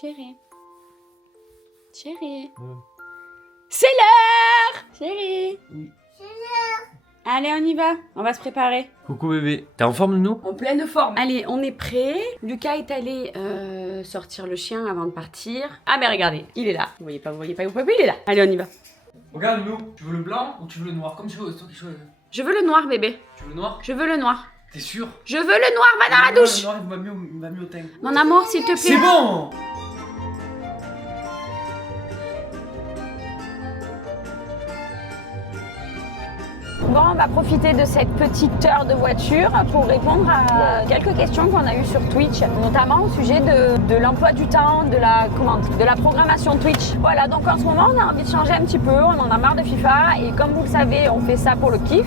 Chérie. Chérie. C'est l'heure. Chérie. Oui. Allez, on y va. On va se préparer. Coucou bébé. T'es en forme, nous? En pleine forme. Allez, on est prêt. Lucas est allé sortir le chien avant de partir. Ah, mais regardez, il est là. Vous voyez pas, il est là. Allez, on y va. Regarde-nous. Tu veux le blanc ou tu veux le noir? Comme tu veux, c'est toi qui choisis. Je veux le noir, bébé. Tu veux le noir? Je veux le noir. T'es sûr? Je veux le noir, va dans la douche. Le noir, il va mieux au teint. Mon amour, s'il te plaît. C'est bon! Bon, on va profiter de cette petite heure de voiture pour répondre à quelques questions qu'on a eues sur Twitch, notamment au sujet de l'emploi du temps, de la programmation Twitch. Voilà, donc en ce moment, on a envie de changer un petit peu, on en a marre de FIFA et comme vous le savez, on fait ça pour le kiff.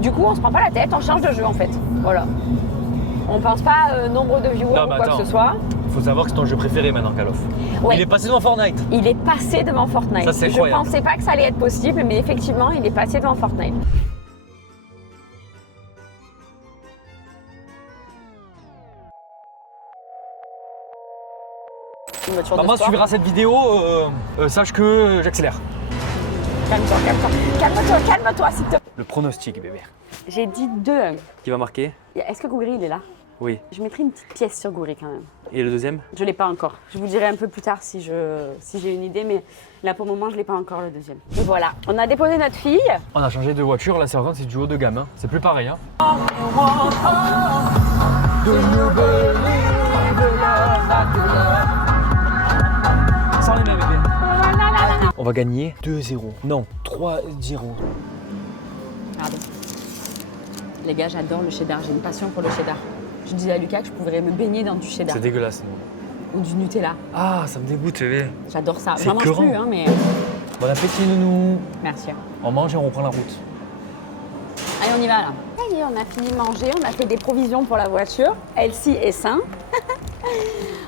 Du coup, on se prend pas la tête, on change de jeu en fait. Voilà. On pense pas nombre de viewers ou quoi que ce soit. Faut savoir que c'est ton jeu préféré maintenant, Call of. Ouais. Il est passé devant Fortnite. Il est passé devant Fortnite. Ça, c'est Je incroyable. pensais pas que ça allait être possible, mais effectivement, il est passé devant Fortnite. Une voiture de Maman sport. suivra cette vidéo, sache que j'accélère. Calme-toi, calme-toi, s'il te plaît. Le pronostic, bébé. J'ai dit 2-1. Qui va marquer? Est-ce que Goury, il est là? Oui. Je mettrai une petite pièce sur Goury quand même. Et le deuxième? Je l'ai pas encore. Je vous dirai un peu plus tard si j'ai une idée, mais là pour le moment, je l'ai pas encore le deuxième. Et voilà, on a déposé notre fille. On a changé de voiture, là c'est du haut de gamme. Hein. C'est plus pareil. Hein. Sans les mains, bébé. On va gagner 2-0. Non, 3-0. Pardon. Les gars, j'adore le cheddar. J'ai une passion pour le cheddar. Je disais à Lucas que je pourrais me baigner dans du cheddar C'est dégueulasse. ou du Nutella. Ah, ça me dégoûte, bébé. J'adore ça. C'est J'en mange écœurant. plus, hein, mais Bon appétit, nounou. merci. On mange et on reprend la route. Allez, on y va là. Ça y est, on a fini de manger, on a fait des provisions pour la voiture. Elle-ci est sain.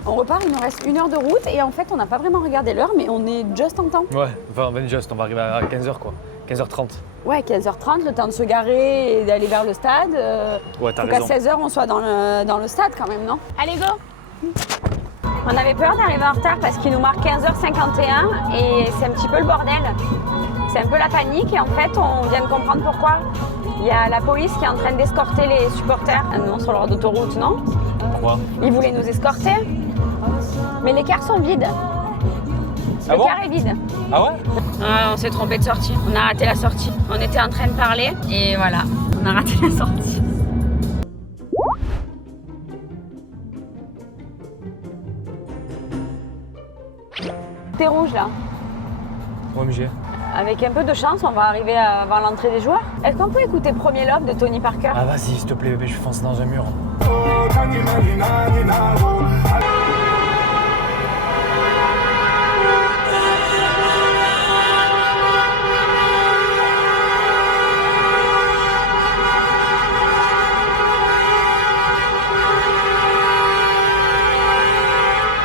On repart, il nous reste 1 heure de route et en fait, on n'a pas vraiment regardé l'heure, mais on est just en temps. Ouais, enfin, just, on va arriver à 15h quoi. 15h30. Ouais, 15h30, le temps de se garer et d'aller vers le stade. Ouais, t'as Faut qu'à raison. 16h, on soit dans le stade quand même, non? Allez, go! On avait peur d'arriver en retard parce qu'il nous marque 15h51 et c'est un petit peu le bordel. C'est un peu la panique et en fait, on vient de comprendre pourquoi. Il y a la police qui est en train d'escorter les supporters. Non, sur l'ordre d'autoroute, non? Pourquoi? Ils voulaient nous escorter. Mais les cars sont vides. Ah Le bon? car est vide. Ah ouais? Ah, on s'est trompé de sortie. On a raté la sortie. On était en train de parler et voilà, on a raté la sortie. T'es rouge là. OMG. Avec un peu de chance, on va arriver avant l'entrée des joueurs. Est-ce qu'on peut écouter Premier Love de Tony Parker? Ah vas-y, s'il te plaît, bébé, je fonce dans un mur.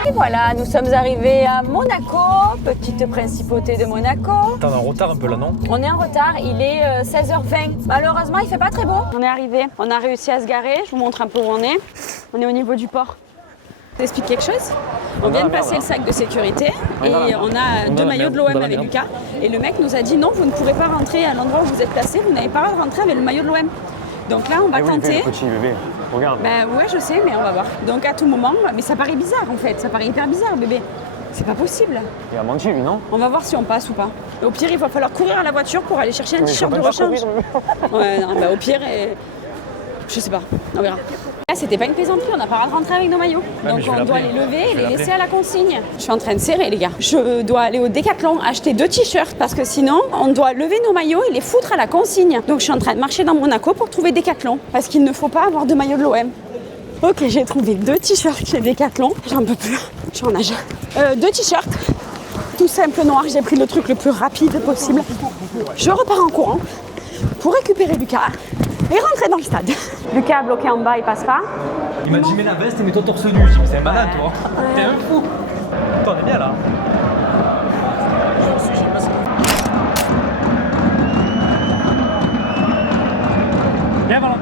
Et voilà, nous sommes arrivés à Monaco, petite principauté de Monaco. T'es en retard un peu là, non? On est en retard, il est 16h20. Malheureusement, il fait pas très beau. On est arrivé, on a réussi à se garer. Je vous montre un peu où on est. On est au niveau du port. Je t'explique quelque chose? On vient de passer le sac de sécurité et on a 2 maillots de l'OM avec Lucas. Et le mec nous a dit non, vous ne pourrez pas rentrer à l'endroit où vous êtes placé, vous n'avez pas le droit de rentrer avec le maillot de l'OM. Donc là, on va tenter. Petit bébé, regarde. Ben ouais, je sais, mais on va voir. Donc à tout moment, mais ça paraît bizarre en fait, ça paraît hyper bizarre, bébé. C'est pas possible. Il a menti, lui, non? On va voir si on passe ou pas. Et au pire, il va falloir courir à la voiture pour aller chercher un t-shirt de rechange. Ouais, non, bah au pire, je sais pas, on verra. Là, c'était pas une plaisanterie, on n'a pas le droit de rentrer avec nos maillots. mais Donc je vais on doit l'appeler. les lever et Je vais les laisser l'appeler. à la consigne. Je suis en train de serrer, les gars. Je dois aller au Décathlon acheter 2 t-shirts parce que sinon, on doit lever nos maillots et les foutre à la consigne. Donc je suis en train de marcher dans Monaco pour trouver Décathlon parce qu'il ne faut pas avoir de maillot de l'OM. Ok, j'ai trouvé 2 t-shirts chez Décathlon. J'en peux plus, je suis en nage. 2 t-shirts, tout simple noir. J'ai pris le truc le plus rapide possible. Je repars en courant pour récupérer Lucas et rentrer dans le stade. Lucas bloqué en bas, il passe pas. Il m'a dit mets la veste et mets-toi torse nu. Je dis mais c'est un malade toi. T'es un fou. Toi on est bien là. Bien Valentin.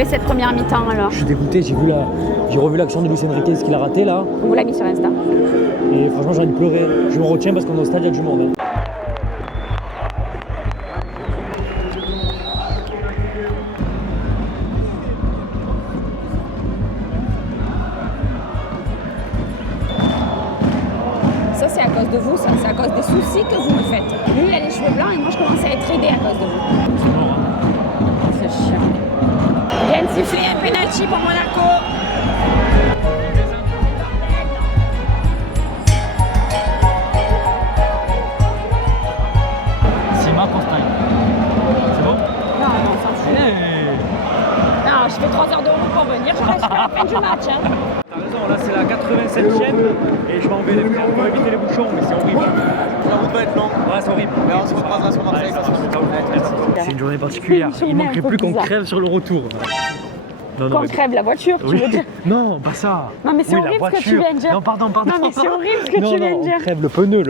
trouvé cette première mi-temps alors? Je suis dégoûté, j'ai revu l'action de Luis Enrique, ce qu'il a raté là. On vous l'a mis sur Insta. Et franchement, j'ai envie de pleurer. Je me retiens parce qu'on est au stade, il y a du monde. Ça, c'est à cause de vous, ça. C'est à cause des soucis que vous me faites. Lui, il a les cheveux blancs et moi, je commence à être aidée à cause de vous. C'est mort, hein. C'est chiant. Viens de siffler un penalty pour Monaco. Sima Constantine. C'est bon? Non, on s'en fout. Non, je fais 3 heures de route pour venir, je reste jusqu'à la fin du match. Hein. T'as raison, là c'est la 87e et je m'en vais les frères pour éviter les bouchons, mais c'est horrible. La route va être longue. Ouais, c'est horrible. Mais on se recroisera sur Marseille. Merci. C'est une journée particulière. C'est une Il journée manquerait un peu plus qu'on bizarre. crève sur le retour. Non, Qu'on mais- crève la voiture, tu Oui. veux dire? Non, pas ça. Non, mais c'est Oui, horrible la ce que tu voiture. viens de dire. Non, pardon. Non, mais c'est horrible ce que non, tu viens de on dire. crève le pneu.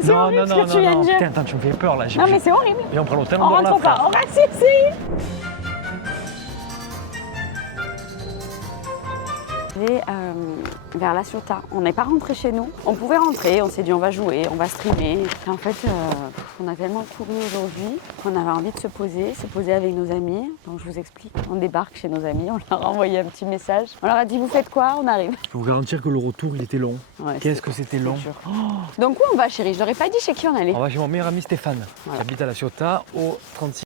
C'est horrible ce que tu viens de dire. Putain, attends, tu me fais peur là. Non, mais c'est horrible. Et on prend l'hôtel, On on dort là, rentre pas. frère. On reste ici. Et vers La Ciotat. On n'est pas rentré chez nous. On pouvait rentrer, on s'est dit on va jouer, on va streamer. Et en fait, on a tellement couru aujourd'hui qu'on avait envie de se poser avec nos amis. Donc je vous explique, on débarque chez nos amis, on leur a envoyé un petit message. On leur a dit vous faites quoi? On arrive. Je peux vous garantir que le retour il était long. Ouais, Qu'est-ce que c'était long. dur. Donc où on va chérie? Je leur ai pas dit chez qui on allait. On va chez mon meilleur ami Stéphane, Voilà. qui habite à La Ciotat au 36.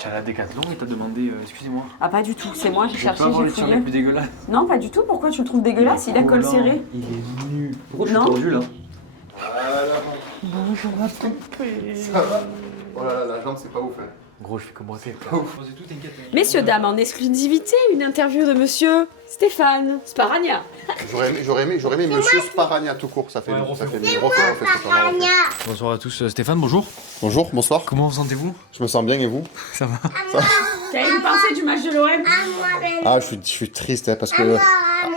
Tu as la Décathlon et t'as demandé, excusez-moi. Ah pas du tout, c'est moi, j'ai cherché, avoir j'ai le t-shirt fouillé. le plus dégueulasse. Non pas du tout, pourquoi tu le trouves dégueulasse? Il a col serré. Il est nu. Pourquoi je suis Non. tordu là? Bonjour à ton Ça va? Oh là là, la jambe, c'est pas ouf. Hein. Gros, je fais comment c'est. Pas ouf. C'est tout, t'inquiète. Messieurs, dames, en exclusivité, une interview de monsieur Stéphane Sparagna. J'aurais aimé Monsieur Sparagna tout court. Ça fait Ouais, mieux. refais. Bonjour. Bonsoir à tous, Stéphane, bonjour. Bonjour, bonsoir. Comment vous sentez-vous? Je me sens bien et vous? Ça va. Qu'avez-vous pensé du match de l'OM? Ah, je suis triste hein, parce que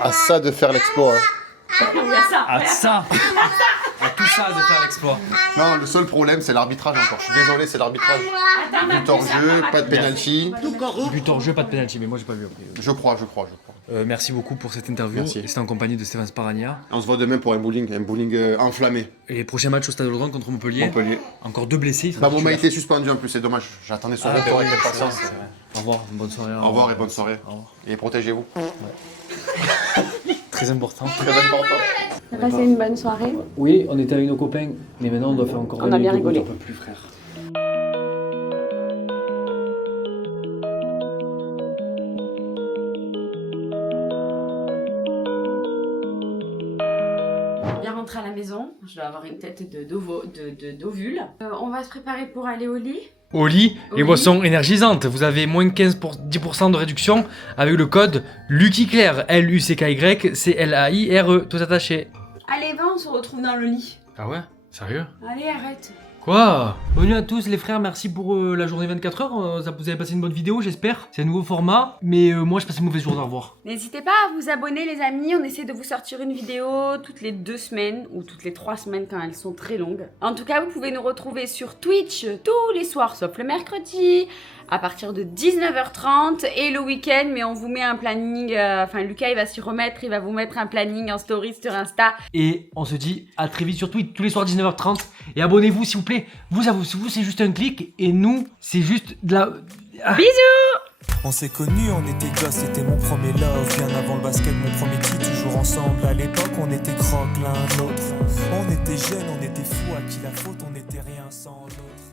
à ça de faire l'exploit. Hein. Il y a ça. À ça À tout ça de faire l'exploit. Non, le seul problème c'est l'arbitrage encore. Je suis désolé, c'est l'arbitrage. But hors jeu, pas de penalty. But hors jeu, pas de penalty, mais moi j'ai pas vu après. Je crois. Merci beaucoup pour cette interview. Merci. C'était en compagnie de Stéphane Sparagna. On se voit demain pour un bowling enflammé. Et les prochains matchs au Stade Vélodrome contre Montpellier. Montpellier. Encore 2 blessés. il sera Bah, mon m'a titulaire. été suspendu en plus, c'est dommage. J'attendais son Ah, retour bah oui, avec c'est impatience. vrai. Au revoir, bonne soirée. Au revoir et bonne soirée. Au revoir. Et protégez-vous. Très important. Très important. On a passé une bonne soirée. Oui, on était avec nos copains, mais maintenant on doit faire encore On a bien rigolé. On peut plus, frère. Bien rentré à la maison. Je dois avoir une tête d'ovule. On va se préparer pour aller au lit. Au lit, les Oui. boissons énergisantes. Vous avez moins 10% de réduction avec le code LUCKYCLAIR. LUCKY CLAIRE, tout attaché. Allez, va, on se retrouve dans le lit. Ah ouais? Sérieux? Allez, arrête. Quoi? Bienvenue à tous les frères, merci pour la journée 24 heures. Vous avez passé une bonne vidéo, j'espère. C'est un nouveau format, mais moi je passe une mauvaise journée, au revoir. N'hésitez pas à vous abonner les amis, on essaie de vous sortir une vidéo toutes les 2 semaines ou toutes les 3 semaines quand elles sont très longues. En tout cas, vous pouvez nous retrouver sur Twitch tous les soirs sauf le mercredi à partir de 19h30 et le week-end, mais on vous met un planning, enfin Lucas il va s'y remettre, il va vous mettre un planning en story sur Insta. Et on se dit à très vite sur Twitch, tous les soirs 19h30. Et abonnez-vous s'il vous plaît. Vous c'est juste un clic, et nous, c'est juste de la... Bisous! On s'est connus, on était gosses, c'était mon premier love. Bien avant le basket, mon premier titre, toujours ensemble. À l'époque, on était croque l'un l'autre. On était jeunes, on était fous, à qui la faute, on n'était rien sans l'autre.